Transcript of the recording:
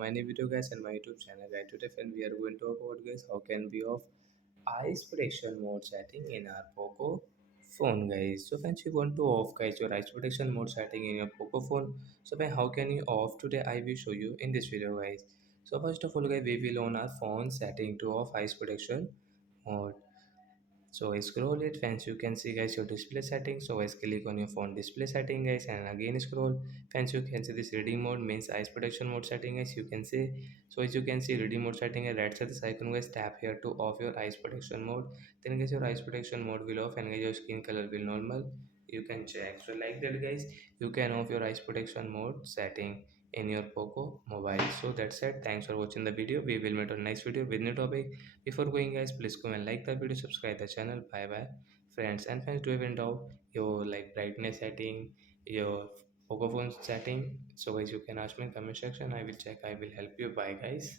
my new video guys and my YouTube channel guys. Today friend we are going to talk about guys how can we off eyes protection mode setting in our Poco phone guys. So friends you want to off guys your eyes protection mode setting in your Poco phone. So friend how can you off today I will show you in this video guys. So first of all guys we will on our phone setting to off eyes protection mode. So I scroll it friends you can see guys your display settings. So I click on your phone display setting guys and again scroll friends you can see this reading mode means eyes protection mode setting guys you can see. So as you can see reading mode setting and right side this icon guys tap here to off your eyes protection mode. Then guys your eyes protection mode will off and guys your skin color will normal. You can check. So like that guys you can off your eyes protection mode setting in your Poco mobile. So that's it. Thanks for watching the video. We will meet on next video with new topic. Before going guys, please go and like the video, subscribe the channel. Bye bye friends. And friends, do even doubt your like brightness setting, your Poco phone setting. So guys, you can ask me in comment section. I will check. I will help you. Bye guys.